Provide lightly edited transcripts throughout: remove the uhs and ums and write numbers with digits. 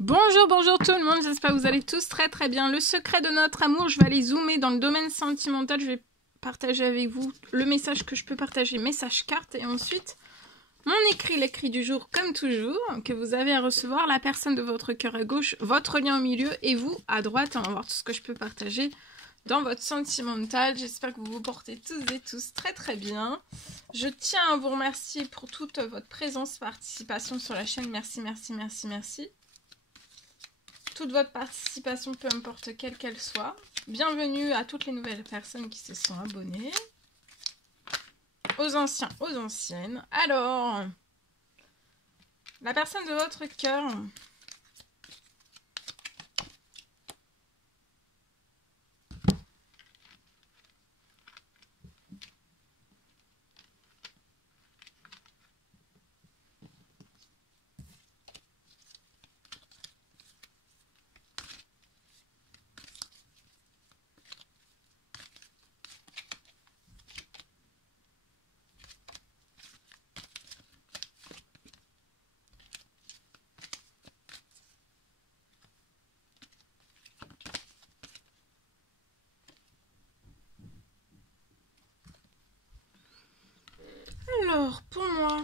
Bonjour, bonjour tout le monde, j'espère que vous allez tous très très bien. Le secret de notre amour, je vais aller zoomer dans le domaine sentimental, je vais partager avec vous le message que je peux partager, message carte, et ensuite mon écrit, l'écrit du jour comme toujours, que vous avez à recevoir, la personne de votre cœur à gauche, votre lien au milieu, et vous à droite. On va voir tout ce que je peux partager dans votre sentimental. J'espère que vous vous portez tous et tous très très bien. Je tiens à vous remercier pour toute votre présence, participation sur la chaîne. Merci, merci, merci, merci. Toute votre participation, peu importe quelle qu'elle soit. Bienvenue à toutes les nouvelles personnes qui se sont abonnées. Aux anciens, aux anciennes. Alors, la personne de votre cœur. Alors, pour moi,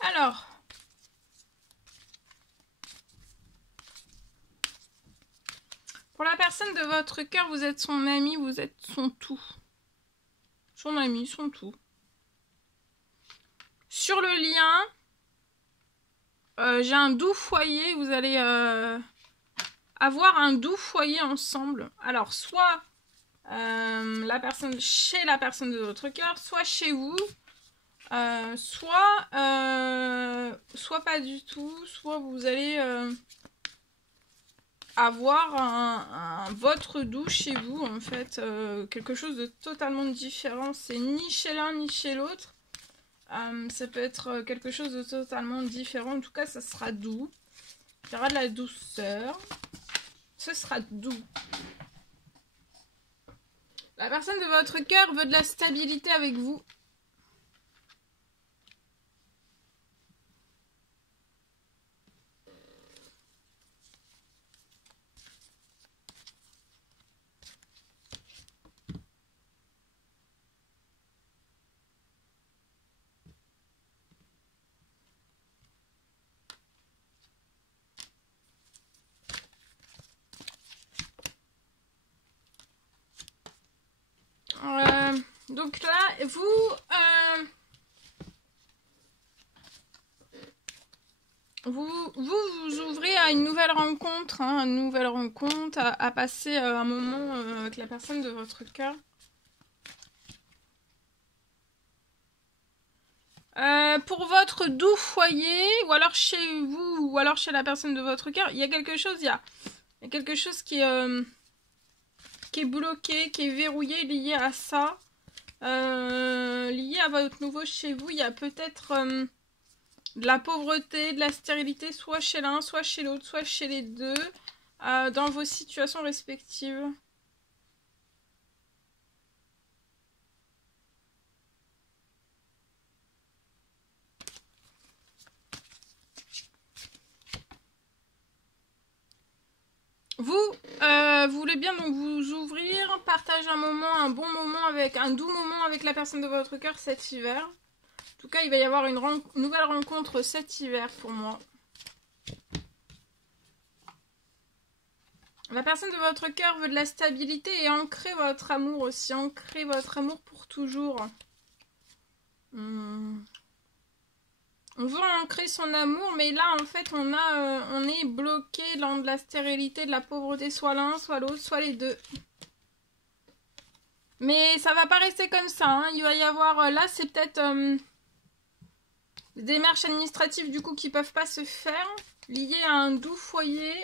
alors, pour la personne de votre cœur, vous êtes son ami, vous êtes son tout. Son ami, son tout. Sur le lien, j'ai un doux foyer, vous allez avoir un doux foyer ensemble. Alors, soit la personne chez la personne de votre cœur, soit chez vous, soit pas du tout, soit vous allez avoir votre doux chez vous, en fait, quelque chose de totalement différent. C'est ni chez l'un ni chez l'autre. Ça peut être quelque chose de totalement différent. En tout cas, ça sera doux. Il y aura de la douceur. Ce sera doux. La personne de votre cœur veut de la stabilité avec vous. Donc là, vous ouvrez à une nouvelle rencontre, hein, une nouvelle rencontre, à passer un moment avec la personne de votre cœur. Pour votre doux foyer, ou alors chez vous, ou alors chez la personne de votre cœur, il y a quelque chose, il y a quelque chose qui est bloqué, qui est verrouillé, lié à ça. Lié à votre nouveau chez vous, il y a peut-être de la pauvreté, de la stérilité, soit chez l'un, soit chez l'autre, soit chez les deux, dans vos situations respectives. Vous voulez bien donc vous ouvrir, partager un moment, un bon moment avec, un doux moment avec la personne de votre cœur cet hiver. En tout cas, il va y avoir une nouvelle rencontre cet hiver pour moi. La personne de votre cœur veut de la stabilité et ancrer votre amour aussi. Ancrer votre amour pour toujours. On veut ancrer son amour, mais là, en fait, on est bloqué dans de la stérilité, de la pauvreté, soit l'un, soit l'autre, soit les deux. Mais ça va pas rester comme ça, hein. Il va y avoir, là, c'est peut-être des démarches administratives, du coup, qui peuvent pas se faire, liées à un doux foyer.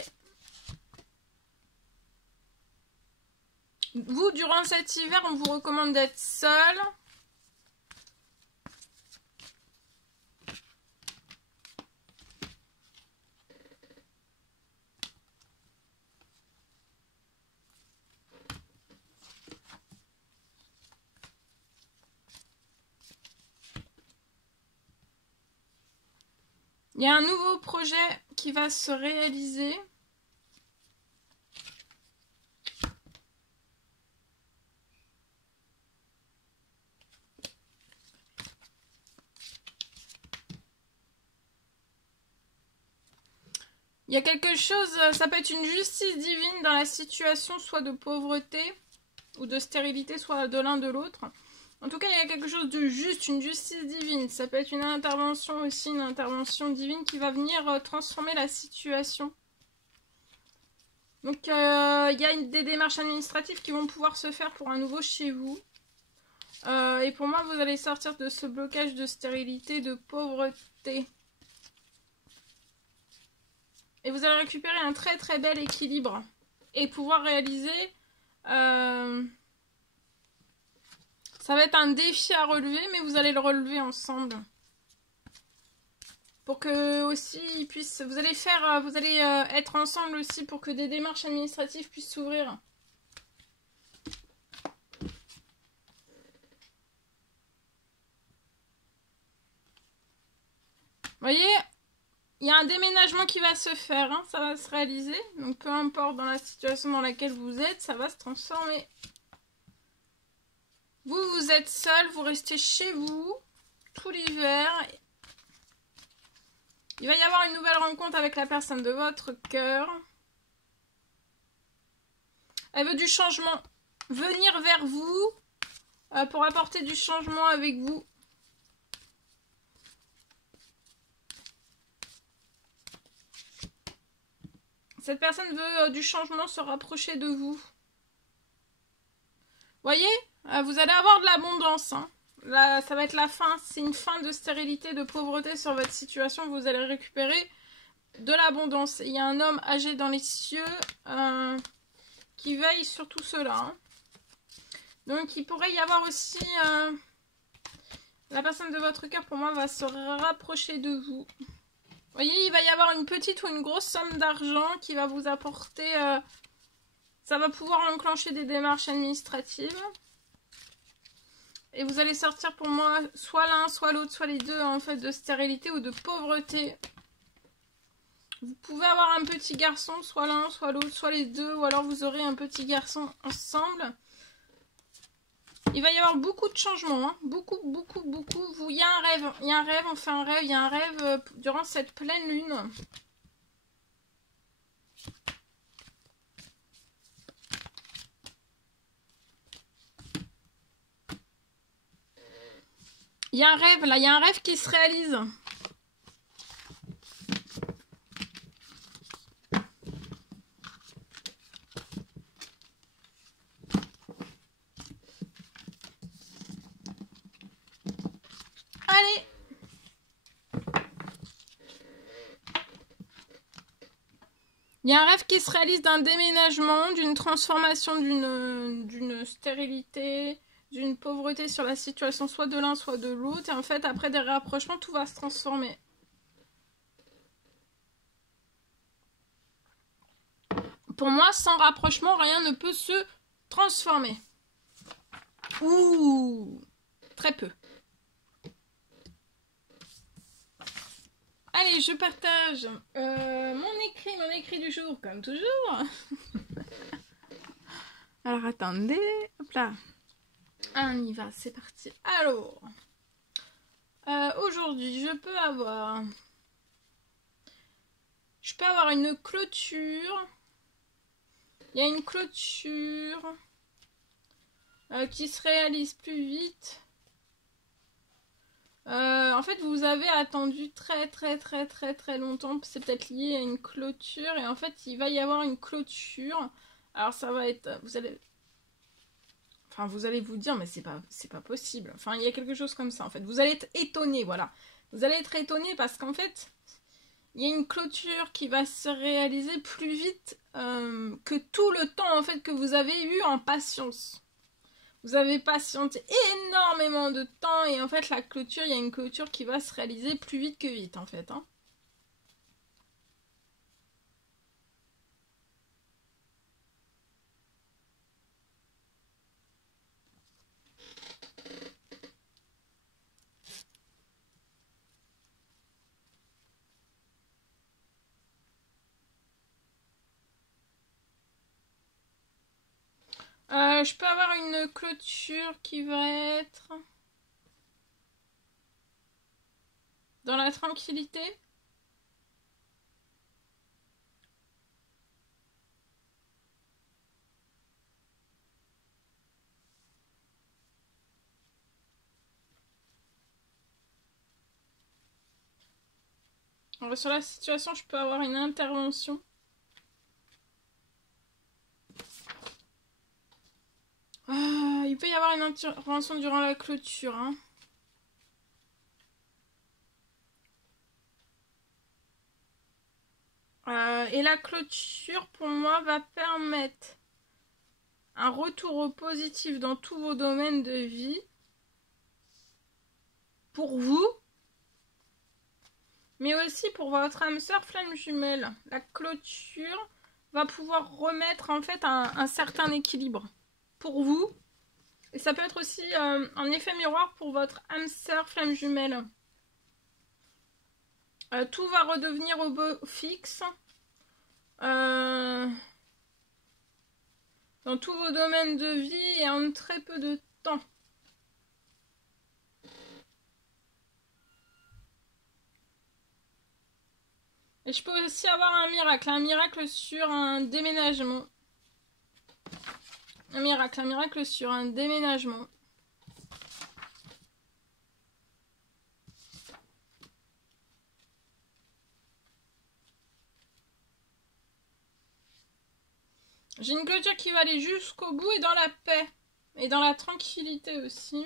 Vous, durant cet hiver, on vous recommande d'être seul. Il y a un nouveau projet qui va se réaliser. Il y a quelque chose, ça peut être une justice divine dans la situation, soit de pauvreté ou de stérilité, soit de l'un de l'autre. En tout cas, il y a quelque chose de juste, une justice divine. Ça peut être une intervention aussi, une intervention divine qui va venir transformer la situation. Donc, il y a des démarches administratives qui vont pouvoir se faire pour un nouveau chez vous. Et pour moi, vous allez sortir de ce blocage de stérilité, de pauvreté. Et vous allez récupérer un très très bel équilibre. Et pouvoir réaliser... ça va être un défi à relever, mais vous allez le relever ensemble. Pour que aussi ils puissent... Vous allez être ensemble aussi pour que des démarches administratives puissent s'ouvrir. Vous voyez, il y a un déménagement qui va se faire, hein, ça va se réaliser. Donc peu importe dans la situation dans laquelle vous êtes, ça va se transformer. Vous êtes seul, vous restez chez vous tout l'hiver. Il va y avoir une nouvelle rencontre avec la personne de votre cœur. Elle veut du changement. Venir vers vous pour apporter du changement avec vous. Cette personne veut du changement, se rapprocher de vous. Voyez, vous allez avoir de l'abondance. Hein. Là, ça va être la fin. C'est une fin de stérilité, de pauvreté sur votre situation. Vous allez récupérer de l'abondance. Il y a un homme âgé dans les cieux qui veille sur tout cela. Hein. Donc, il pourrait y avoir aussi... la personne de votre cœur, pour moi, va se rapprocher de vous. Vous voyez, il va y avoir une petite ou une grosse somme d'argent qui va vous apporter... ça va pouvoir enclencher des démarches administratives. Et vous allez sortir pour moi soit l'un, soit l'autre, soit les deux, en fait, de stérilité ou de pauvreté. Vous pouvez avoir un petit garçon, soit l'un, soit l'autre, soit les deux, ou alors vous aurez un petit garçon ensemble. Il va y avoir beaucoup de changements, hein. Beaucoup. Il y a un rêve, on fait un rêve, il y a un rêve durant cette pleine lune. Il y a un rêve, là, il y a un rêve qui se réalise. Allez! Il y a un rêve qui se réalise d'un déménagement, d'une transformation d'une stérilité, d'une pauvreté sur la situation soit de l'un soit de l'autre. Et en fait, après des rapprochements, tout va se transformer. Pour moi, sans rapprochement, rien ne peut se transformer. Ouh, très peu. Allez, je partage mon écrit du jour, comme toujours. Alors, attendez. Hop là. On y va, c'est parti. Alors, aujourd'hui, je peux avoir une clôture. Il y a une clôture qui se réalise plus vite. En fait, vous avez attendu très longtemps. C'est peut-être lié à une clôture. Et en fait, il va y avoir une clôture. Alors, ça va être... Vous allez vous dire, mais c'est pas possible. Enfin, il y a quelque chose comme ça, en fait. Vous allez être étonné, voilà. Vous allez être étonné parce qu'en fait, il y a une clôture qui va se réaliser plus vite que tout le temps, en fait, que vous avez eu en patience. Vous avez patienté énormément de temps et en fait, la clôture, il y a une clôture qui va se réaliser plus vite que vite, en fait. Hein. Je peux avoir une clôture qui va être dans la tranquillité. Alors, sur la situation, je peux avoir une intervention. Il peut y avoir une intervention durant la clôture. Hein. Et la clôture, pour moi, va permettre un retour au positif dans tous vos domaines de vie. Pour vous. Mais aussi pour votre âme sœur flamme jumelle. La clôture va pouvoir remettre en fait un certain équilibre pour vous. Et ça peut être aussi un effet miroir pour votre âme sœur flamme jumelle. Tout va redevenir au beau fixe. Dans tous vos domaines de vie et en très peu de temps. Et je peux aussi avoir un miracle sur un déménagement. Un miracle sur un déménagement. J'ai une clôture qui va aller jusqu'au bout et dans la paix. Et dans la tranquillité aussi.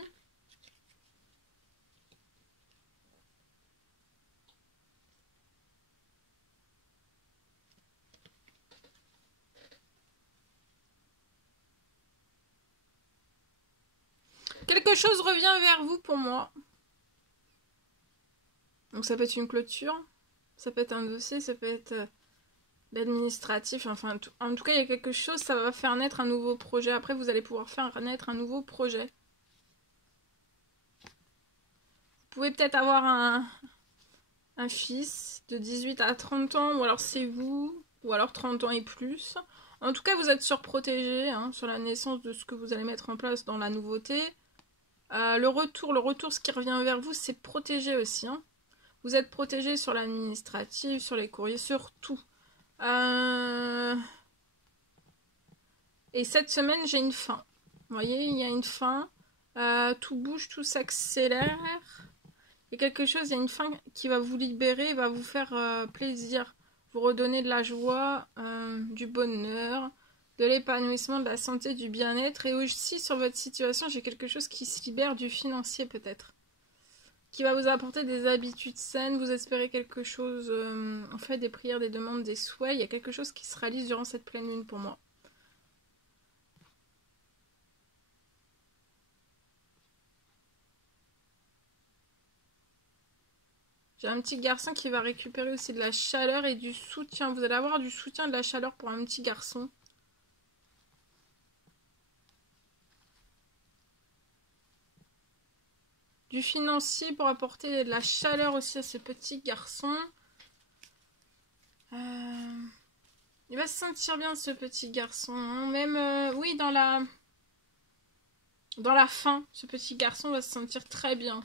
Quelque chose revient vers vous pour moi. Donc ça peut être une clôture, ça peut être un dossier, ça peut être l'administratif, enfin en tout cas il y a quelque chose, ça va faire naître un nouveau projet. Après vous allez pouvoir faire naître un nouveau projet. Vous pouvez peut-être avoir un fils de 18 à 30 ans, ou alors c'est vous, ou alors 30 ans et plus. En tout cas vous êtes surprotégé hein, sur la naissance de ce que vous allez mettre en place dans la nouveauté. Le retour, ce qui revient vers vous, c'est protégé aussi. Hein. Vous êtes protégé sur l'administratif, sur les courriers, sur tout. Et cette semaine, j'ai une fin. Vous voyez, il y a une fin. Tout bouge, tout s'accélère. Il y a quelque chose, il y a une fin qui va vous libérer, va vous faire plaisir. Vous redonner de la joie, du bonheur, de l'épanouissement, de la santé, du bien-être. Et aussi, sur votre situation, j'ai quelque chose qui se libère du financier peut-être. Qui va vous apporter des habitudes saines, vous espérez quelque chose, en fait des prières, des demandes, des souhaits, il y a quelque chose qui se réalise durant cette pleine lune pour moi. J'ai un petit garçon qui va récupérer aussi de la chaleur et du soutien, vous allez avoir du soutien, de la chaleur pour un petit garçon. Du financier pour apporter de la chaleur aussi à ce petit garçon. Il va se sentir bien ce petit garçon. Hein. Même, oui, dans la fin, ce petit garçon va se sentir très bien.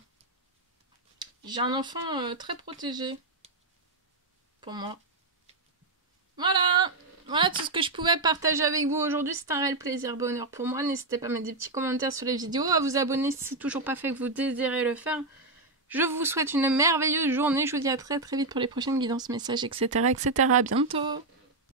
J'ai un enfant très protégé. Pour moi. Voilà. Voilà tout ce que je pouvais partager avec vous aujourd'hui. C'est un réel plaisir, bonheur pour moi. N'hésitez pas à mettre des petits commentaires sur les vidéos, à vous abonner si c'est toujours pas fait et que vous désirez le faire. Je vous souhaite une merveilleuse journée. Je vous dis à très très vite pour les prochaines guidances, messages, etc. etc. À bientôt.